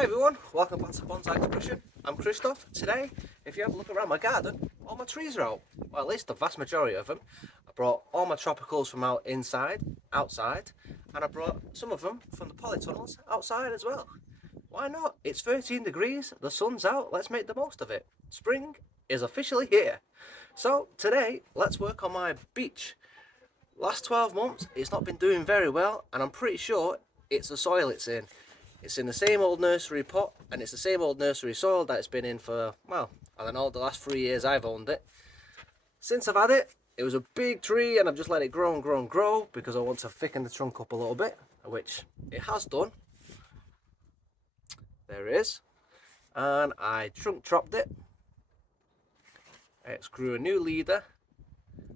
Hi everyone, welcome back to Bonsai Expression. I'm Christoph. Today, if you have a look around my garden, all my trees are out. Well, at least the vast majority of them. I brought all my tropicals from outside, and I brought some of them from the polytunnels outside as well. Why not? It's 13 degrees, the sun's out, let's make the most of it. Spring is officially here. So today, let's work on my beech. Last 12 months, it's not been doing very well, and I'm pretty sure it's the soil it's in. It's in the same old nursery pot, and it's the same old nursery soil that it's been in for, well, I don't know, the last 3 years I've owned it. Since I've had it, it was a big tree, and I've just let it grow and grow and grow because I want to thicken the trunk up a little bit, which it has done. There it is. And I trunk chopped it. It's grew a new leader.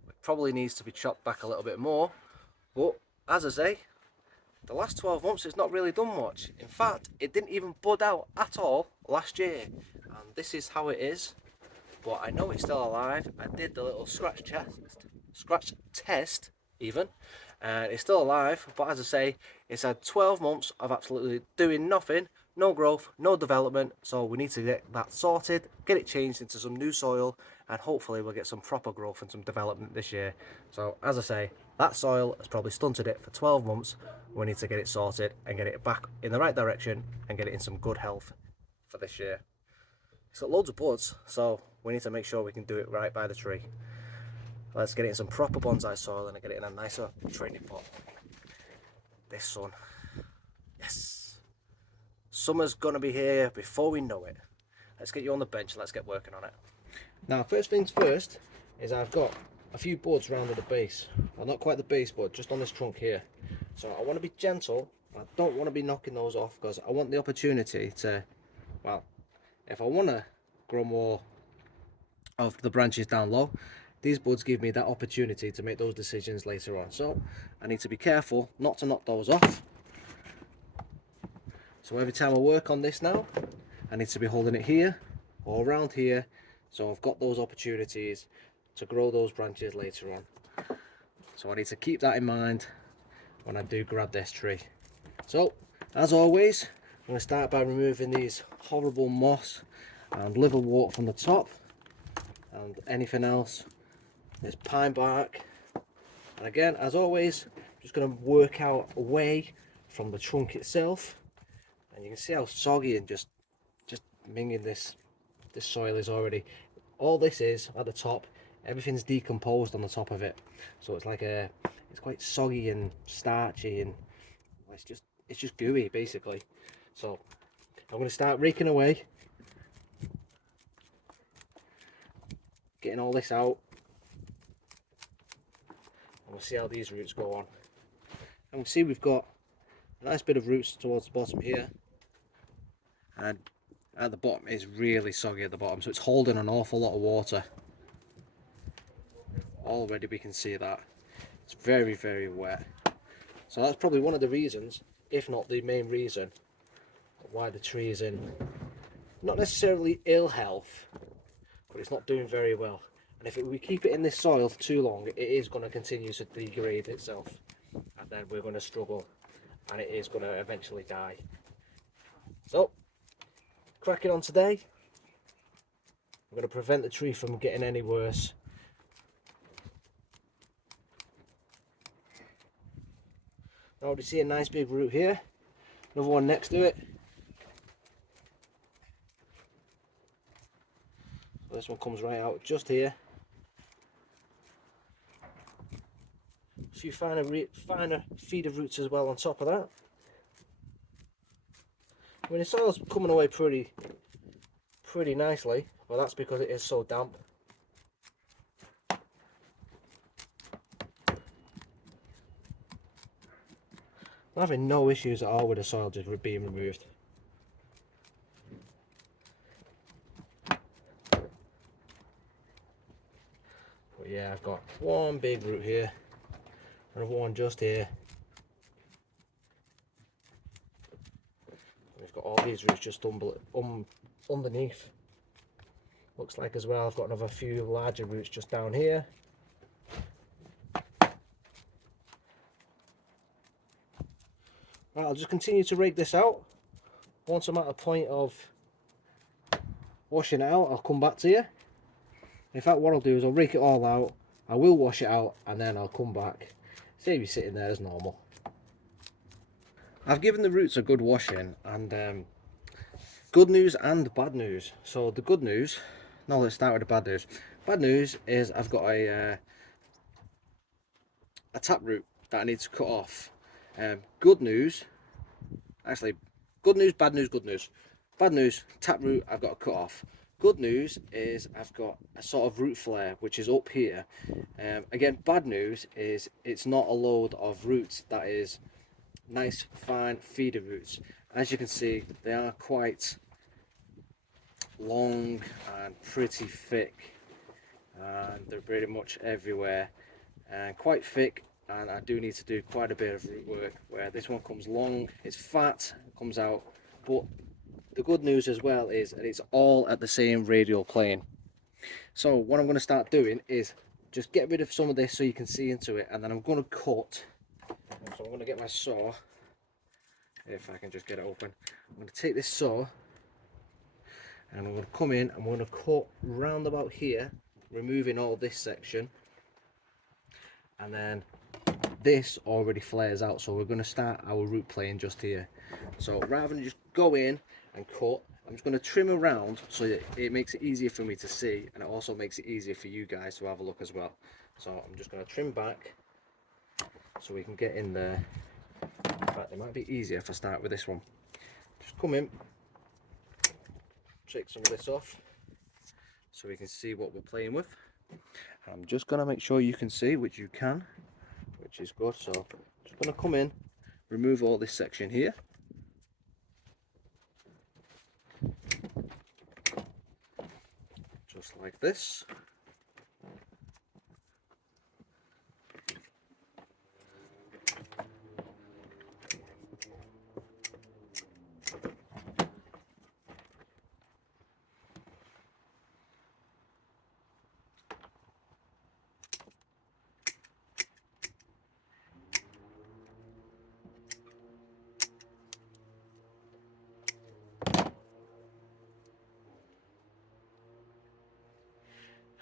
It probably needs to be chopped back a little bit more, but as I say, the last 12 months it's not really done much. In fact, it didn't even bud out at all last year, and this is how it is. But I know it's still alive. I did the little scratch test even, and it's still alive. But as I say, it's had 12 months of absolutely doing nothing, no growth, no development. So we need to get that sorted, get it changed into some new soil, and hopefully we'll get some proper growth and some development this year. So as I say, that soil has probably stunted it for 12 months. We need to get it sorted and get it back in the right direction and get it in some good health for this year. It's got loads of buds, so we need to make sure we can do it right by the tree. Let's get it in some proper bonsai soil and get it in a nicer training pot. This sun. Yes! Summer's gonna be here before we know it. Let's get you on the bench and let's get working on it. Now, first things first is I've got a few buds round at the base. Well, not quite the base, but just on this trunk here. So I want to be gentle. I don't want to be knocking those off because I want the opportunity to, well, if I want to grow more of the branches down low, these buds give me that opportunity to make those decisions later on. So I need to be careful not to knock those off. So every time I work on this now, I need to be holding it here or around here, so I've got those opportunities to grow those branches later on. So I need to keep that in mind when I do grab this tree. So as always, I'm going to start by removing these horrible moss and liverwort from the top, and anything else, this pine bark. And again, as always, I'm just going to work out away from the trunk itself, and you can see how soggy and just minging this soil is already. All this is at the top, everything's decomposed on the top of it, so it's like it's quite soggy and starchy, and it's just gooey basically. So I'm going to start raking away, getting all this out, and we'll see how these roots go on. And we see we've got a nice bit of roots towards the bottom here, and at the bottom is really soggy at the bottom, so it's holding an awful lot of water. Already we can see that it's very, very wet. So that's probably one of the reasons, if not the main reason, why the tree is in not necessarily ill health, but it's not doing very well. And if we keep it in this soil for too long, it is going to continue to degrade itself, and then we're going to struggle, and it is going to eventually die. So cracking on today, I'm going to prevent the tree from getting any worse. I already see a nice big root here, another one next to it. So this one comes right out just here. A few finer feeder roots as well on top of that. I mean, the soil's coming away pretty nicely, but that's because it is so damp. I'm having no issues at all with the soil just being removed. But yeah, I've got one big root here, another one just here. We've got all these roots just underneath. Looks like as well I've got another few larger roots just down here. Right, I'll just continue to rake this out once I'm at a point of washing it out, I'll come back to you. In fact, what I'll do is I'll rake it all out, I will wash it out, and then I'll come back. Save you sitting there as normal. I've given the roots a good washing, and good news and bad news. So the good news, now let's start with the bad news. Bad news is I've got a taproot that I need to cut off. Good news, actually, good news, bad news, good news. Bad news, taproot I've got to cut off. Good news is I've got a sort of root flare which is up here. Again, bad news is it's not a load of roots that is nice fine feeder roots. As you can see, they are quite long and pretty thick, and they're pretty much everywhere and quite thick, and I do need to do quite a bit of root work. Where this one comes long, it's fat, comes out, but the good news as well is that it's all at the same radial plane. So what I'm going to start doing is just get rid of some of this so you can see into it, and then I'm going to cut. So I'm going to get my saw, if I can just get it open. I'm going to take this saw and I'm going to come in, I'm going to cut round about here, removing all this section, and then this already flares out, so we're going to start our root plane just here. So rather than just go in and cut, I'm just going to trim around so that it makes it easier for me to see, and it also makes it easier for you guys to have a look as well. So I'm just going to trim back so we can get in there. In fact, it might be easier if I start with this one. Just come in, take some of this off so we can see what we're playing with. I'm just going to make sure you can see, which you can, which is good. So just going to come in, remove all this section here. Just like this.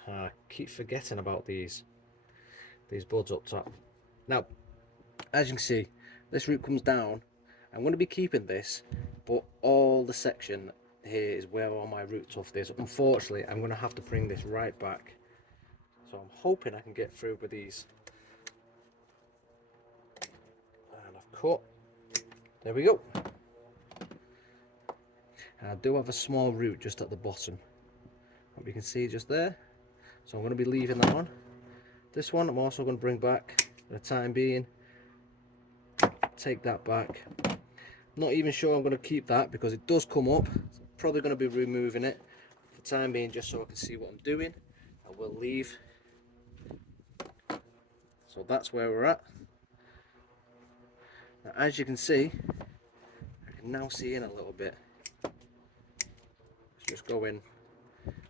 I keep forgetting about these buds up top. Now, as you can see, this root comes down. I'm going to be keeping this, but all the section here is where all my root tuft is. Unfortunately, I'm going to have to bring this right back. So I'm hoping I can get through with these. And I've cut. There we go. And I do have a small root just at the bottom, what you can see just there. So I'm going to be leaving that on. This one I'm also going to bring back for the time being. Take that back. Not even sure I'm going to keep that because it does come up. Probably going to be removing it for the time being just so I can see what I'm doing. I will leave. So that's where we're at. Now, as you can see, I can now see in a little bit. Let's just go in,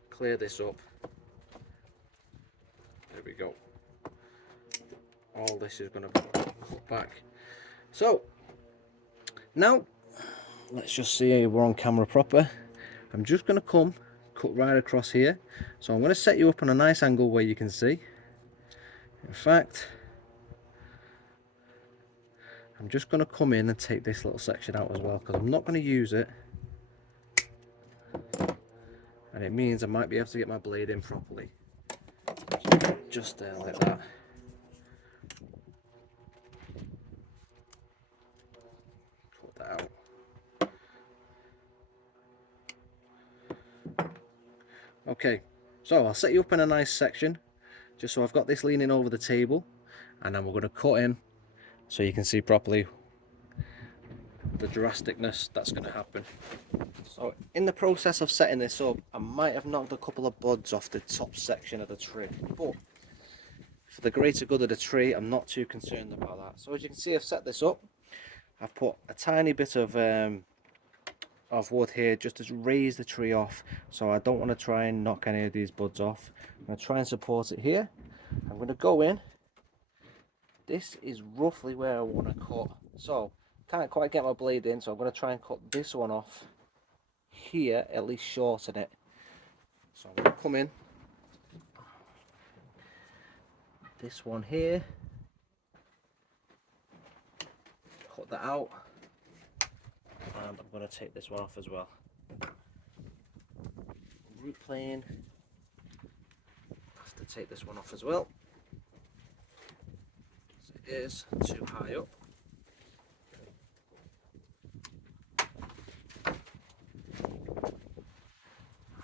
clear this up. There we go. All this is going to cut back. So now let's just see we're on camera proper. I'm just going to cut right across here. So I'm going to set you up on a nice angle where you can see. In fact, I'm just going to come in and take this little section out as well because I'm not going to use it, and it means I might be able to get my blade in properly. Just there like that. Cut that out. Okay, so I'll set you up in a nice section just so I've got this leaning over the table, and then we're going to cut in so you can see properly the drasticness that's going to happen. So in the process of setting this up, I might have knocked a couple of buds off the top section of the tree, but for the greater good of the tree, I'm not too concerned about that. So as you can see, I've set this up. I've put a tiny bit of wood here just to raise the tree off, so I don't want to try and knock any of these buds off. I'm going to try and support it here. I'm going to go in. This is roughly where I want to cut. So can't quite get my blade in, so I'm going to try and cut this one off here, at least shorten it. So I'm going to come in this one here, cut that out, and I'm going to take this one off as well. Root plane, have to take this one off as well. It is too high up.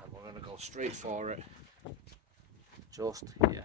And we're going to go straight for it, just here.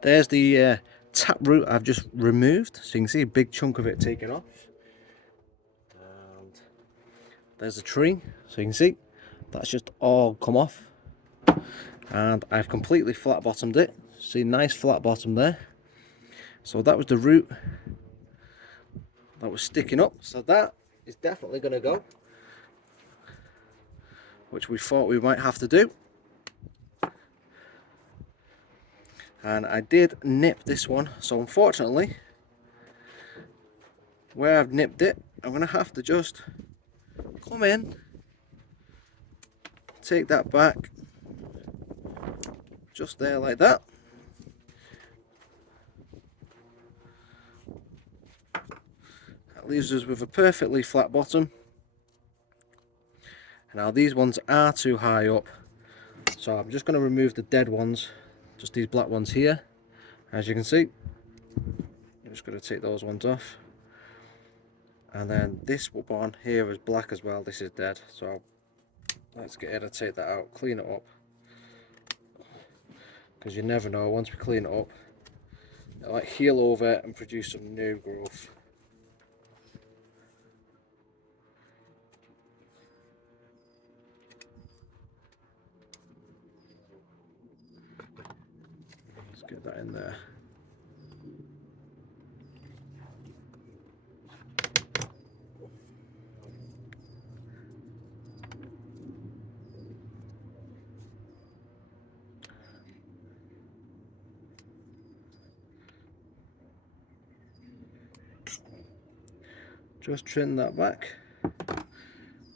There's the tap root I've just removed, so you can see a big chunk of it taken off. And there's a tree, so you can see that's just all come off. And I've completely flat bottomed it. See, nice flat bottom there. So that was the root that was sticking up, so that is definitely going to go, which we thought we might have to do. And I did nip this one, so unfortunately where I've nipped it, I'm going to have to just come in, take that back just there like that. That leaves us with a perfectly flat bottom. Now these ones are too high up, so I'm just going to remove the dead ones, just these black ones here. As you can see, I'm just going to take those ones off. And then this one here is black as well, this is dead, so let's get in and take that out, clean it up, because you never know, once we clean it up, it'll like heal over and produce some new growth. Let's get that in there. Just trim that back.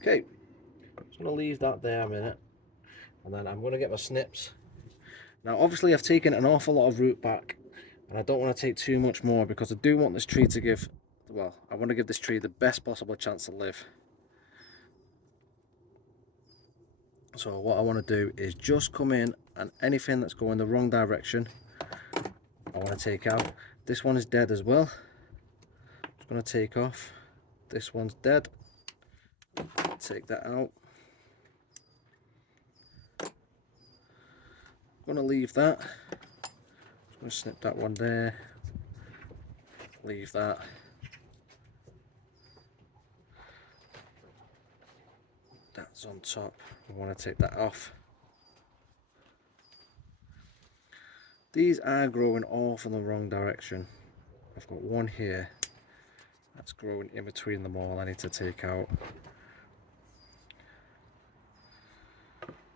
Okay, just going to leave that there a minute, and then I'm going to get my snips. Now obviously I've taken an awful lot of root back, and I don't want to take too much more because I do want this tree to give, well, I want to give this tree the best possible chance to live. So what I want to do is just come in, and anything that's going the wrong direction I want to take out. This one is dead as well. Just going to take off. This one's dead. Take that out. I'm going to leave that. Just going to snip that one there. Leave that. That's on top. I want to take that off. These are growing all from the wrong direction. I've got one here that's growing in between them all I need to take out.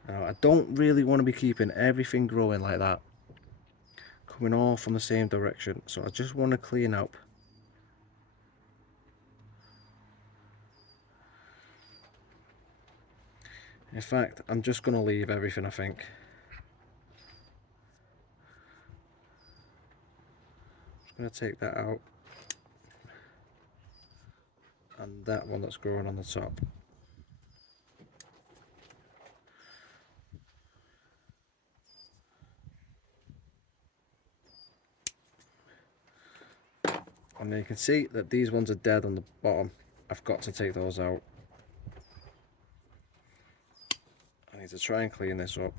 Now I don't really want to be keeping everything growing like that, coming all from the same direction, so I just want to clean up. In fact, I'm just going to leave everything, I think. Just going to take that out. and that one that's growing on the top. And you can see that these ones are dead on the bottom. I've got to take those out. I need to try and clean this up.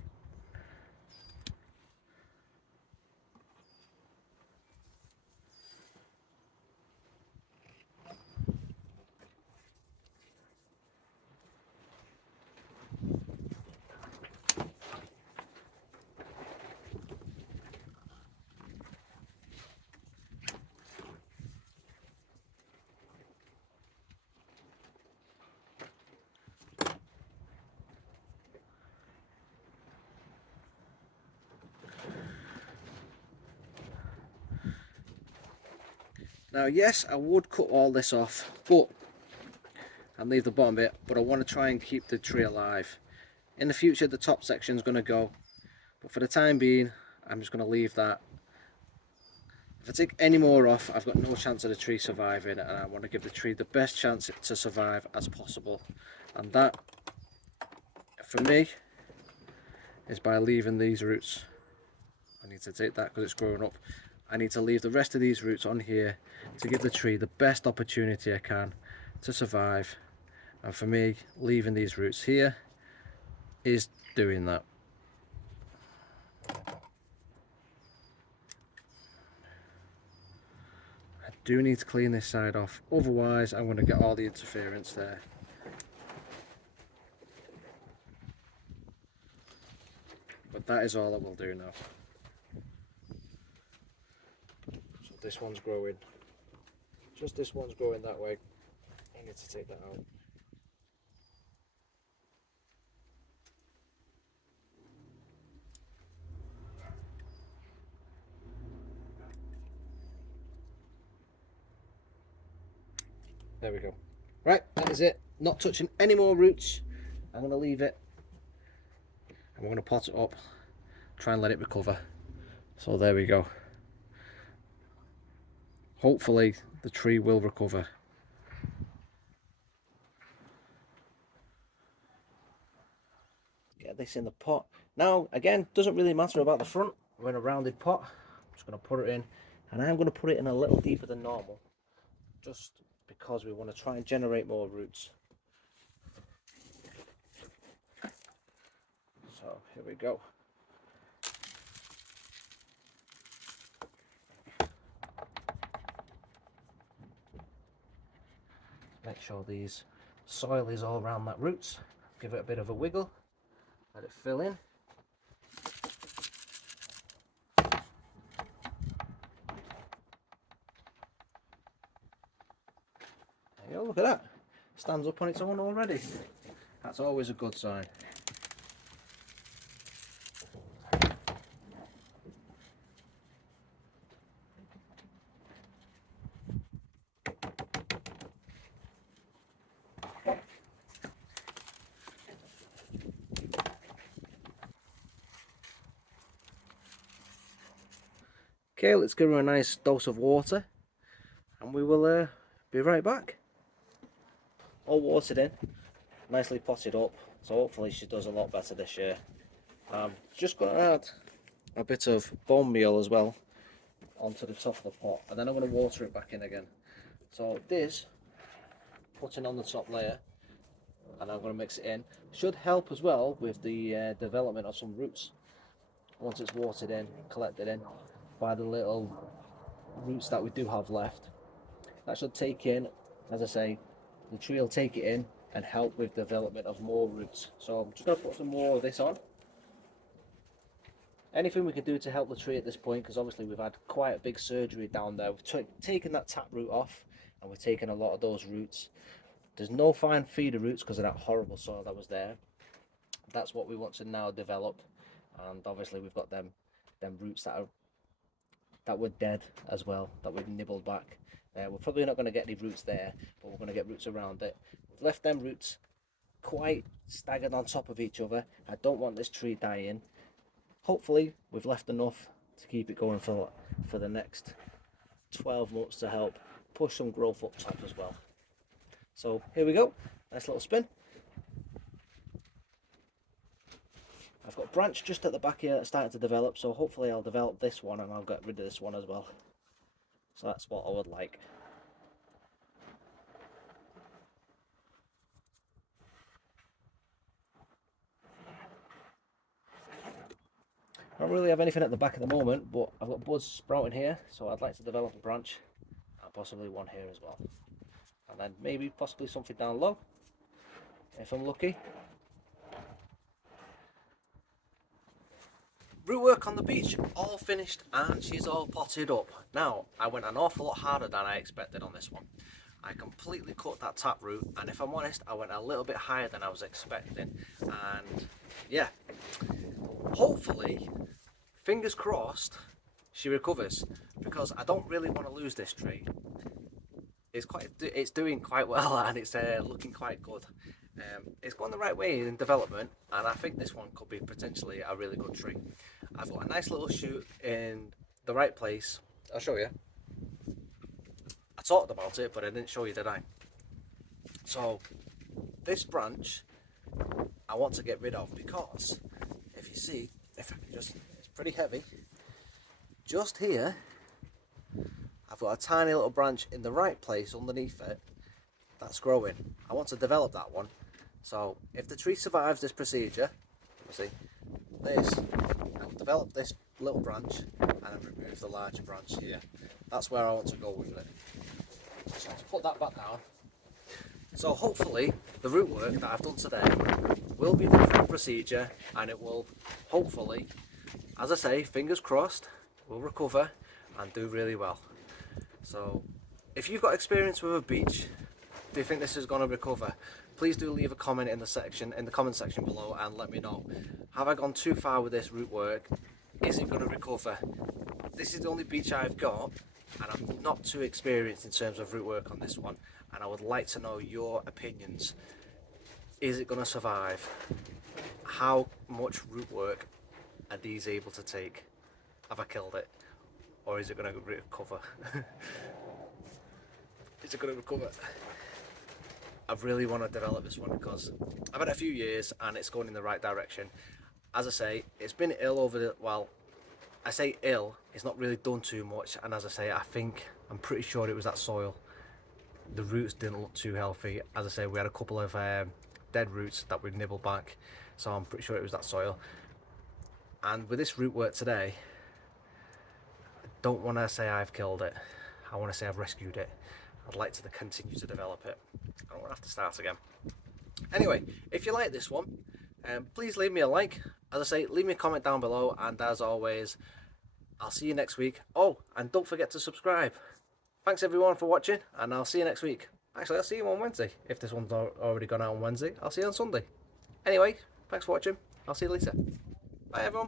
Now yes, I would cut all this off, but and leave the bottom bit, but I want to try and keep the tree alive. In the future the top section is going to go, but for the time being I'm just going to leave that. If I take any more off, I've got no chance of the tree surviving, and I want to give the tree the best chance to survive as possible. And that, for me, is by leaving these roots. I need to take that because it's growing up. I need to leave the rest of these roots on here to give the tree the best opportunity I can to survive. And for me, leaving these roots here is doing that. I do need to clean this side off, otherwise I'm going to get all the interference there. But that is all I will do now. So this one's growing, just this one's growing that way. I need to take that out. There we go. Right, that is it. Not touching any more roots. I'm going to leave it. And we're going to pot it up. Try and let it recover. So there we go. Hopefully the tree will recover. Get this in the pot. Now, again, doesn't really matter about the front. We're in a rounded pot. I'm just going to put it in. And I'm going to put it in a little deeper than normal. Just because we want to try and generate more roots. So here we go. Make sure these soil is all around that roots. Give it a bit of a wiggle. Let it fill in. There you go, look at that. Stands up on its own already. That's always a good sign. Okay, let's give her a nice dose of water and we will be right back. All watered in, nicely potted up, so hopefully she does a lot better this year. I'm just going to add a bit of bone meal as well onto the top of the pot, and then I'm going to water it back in again. So this, putting on the top layer, and I'm going to mix it in, should help as well with the development of some roots. Once it's watered in, collected in by the little roots that we do have left, that should take in, as I say, the tree will take it in and help with development of more roots. So I'm just going to put some more of this on. Anything we can do to help the tree at this point, because obviously we've had quite a big surgery down there. We've taken that tap root off and we've taken a lot of those roots. There's no fine feeder roots because of that horrible soil that was there. That's what we want to now develop, and obviously we've got them roots that were dead as well, that we've nibbled back. We're probably not going to get any roots there, but we're going to get roots around it. We've left them roots quite staggered on top of each other. I don't want this tree dying. Hopefully we've left enough to keep it going for the next 12 months to help push some growth up top as well. So here we go, nice little spin. I've got a branch just at the back here that's starting to develop, so hopefully I'll develop this one and I'll get rid of this one as well. So that's what I would like. I don't really have anything at the back at the moment, but I've got buds sprouting here, so I'd like to develop a branch and possibly one here as well. And then maybe possibly something down low, if I'm lucky. Root work on the beech, all finished and she's all potted up. Now, I went an awful lot harder than I expected on this one. I completely cut that tap root, and if I'm honest, I went a little bit higher than I was expecting. And yeah, hopefully, fingers crossed, she recovers, because I don't really want to lose this tree. It's doing quite well and it's looking quite good. It's going the right way in development, and I think this one could be potentially a really good tree. I've got a nice little shoot in the right place. I'll show you. I talked about it, but I didn't show you, did I? So this branch I want to get rid of, because if you see, if I can just, it's pretty heavy. Just here, I've got a tiny little branch in the right place underneath it that's growing. I want to develop that one. So if the tree survives this procedure, you see, I'll develop this little branch and then remove the larger branch here. That's where I want to go with it. So let's put that back down. So hopefully the root work that I've done today will be the correct procedure, and it will hopefully, as I say, fingers crossed, will recover and do really well. So if you've got experience with a beech, do you think this is going to recover? Please do leave a comment in the comment section below and let me know. Have I gone too far with this root work? Is it going to recover? This is the only beech I've got, and I'm not too experienced in terms of root work on this one, and I would like to know your opinions. Is it going to survive? How much root work are these able to take? Have I killed it? Or is it going to recover? Is it going to recover? I really want to develop this one because I've had it a few years and it's going in the right direction. As I say, it's been ill over the, well, I say ill, it's not really done too much, and as I say, I'm pretty sure it was that soil. The roots didn't look too healthy. As I say, we had a couple of dead roots that we nibbled back, so I'm pretty sure it was that soil. And with this root work today, I don't want to say I've killed it, I want to say I've rescued it. I'd like to continue to develop it. I don't want to have to start again. Anyway, if you like this one, please leave me a like. As I say, leave me a comment down below, and as always, I'll see you next week. Oh, and don't forget to subscribe. Thanks everyone for watching, and I'll see you next week. Actually, I'll see you on Wednesday. If this one's already gone out on Wednesday, I'll see you on Sunday. Anyway, thanks for watching. I'll see you later. Bye everyone.